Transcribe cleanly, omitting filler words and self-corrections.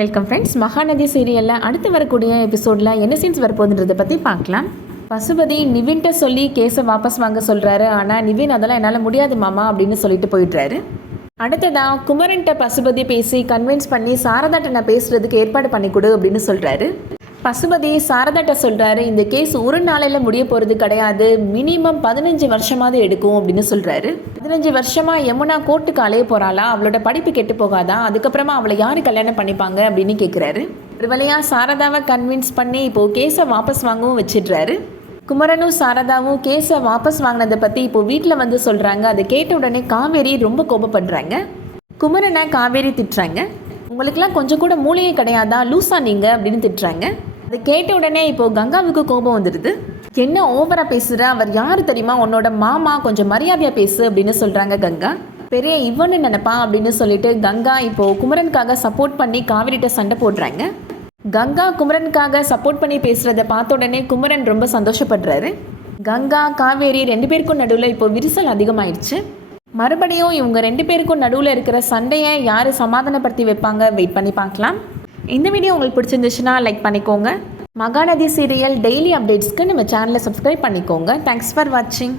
Welcome friends. Mahanadi சீரியலில் அடுத்து வரக்கூடிய எபிசோடில் என்ன சீன்ஸ் வரப்போகுதுன்றதை பற்றி பார்க்கலாம். பசுபதி நிவின்கிட்ட சொல்லி கேஸை வாபஸ் வாங்க சொல்கிறாரு. ஆனால் நிவின் அதெல்லாம் என்னால் முடியாது மாமா அப்படின்னு சொல்லிட்டு போயிடுறாரு. அடுத்ததாக குமரன்கிட்ட பசுபதி பேசி கன்வின்ஸ் பண்ணி சாரதாட்ட நான் பேசுகிறதுக்கு ஏற்பாடு பண்ணி கொடு அப்படின்னு சொல்கிறாரு. பசுபதி சாரதாட்ட சொல்கிறாரு, இந்த கேஸ் ஒரு நாளையில் முடிய போகிறது கிடையாது, மினிமம் 15 வருஷமாவது எடுக்கும் அப்படின்னு சொல்கிறாரு. 15 வருஷமாக யமுனா கோர்ட்டுக்கு அலைய போகிறாளா, அவளோட படிப்பு கெட்டு போகாதா, அதுக்கப்புறமா அவளை யார் கல்யாணம் பண்ணிப்பாங்க அப்படின்னு கேட்குறாரு. ஒரு வழியாக சாரதாவை கன்வின்ஸ் பண்ணி இப்போது கேஸை வாபஸ் வாங்கவும் வச்சிடுறாரு. குமரனும் சாரதாவும் கேஸை வாபஸ் வாங்கினதை பற்றி இப்போது வீட்டில் வந்து சொல்கிறாங்க. அதை கேட்ட உடனே காவேரி ரொம்ப கோபப்படுறாங்க. குமரனை காவேரி திட்டுறாங்க. உங்களுக்கெல்லாம் கொஞ்சம் கூட மூளையே கிடையாதா, லூஸா நீங்கள் அப்படின்னு திட்டுறாங்க. அதை கேட்ட உடனே இப்போது கங்காவுக்கு கோபம் வந்துடுது. என்ன ஓவராக பேசுகிற, அவர் யார் தெரியுமா, உன்னோட மாமா, கொஞ்சம் மரியாதையாக பேசு அப்படின்னு சொல்கிறாங்க கங்கா. பெரிய இவன்னு நினைப்பா அப்படின்னு சொல்லிட்டு கங்கா இப்போது குமரனுக்காக சப்போர்ட் பண்ணி காவிரிட்ட சண்டை போடுறாங்க. கங்கா குமரனுக்காக சப்போர்ட் பண்ணி பேசுகிறத பார்த்த உடனே குமரன் ரொம்ப சந்தோஷப்படுறாரு. கங்கா காவேரி 2 பேருக்கும் நடுவில் இப்போ விரிசல் அதிகமாயிடுச்சு. மறுபடியும் இவங்க 2 பேருக்கும் நடுவில் இருக்கிற சண்டையை யார் சமாதானப்படுத்தி வைப்பாங்க, வெயிட் பண்ணி பார்க்கலாம். இந்த வீடியோ உங்களுக்கு பிடிச்சிருந்துச்சுன்னா லைக் பண்ணிக்கோங்க. மகாநதி சீரியல் டெய்லி அப்டேட்ஸ்க்கு நம்ம சேனலை சப்ஸ்கிரைப் பண்ணிக்கோங்க. தேங்க்ஸ் ஃபார் வாட்சிங்.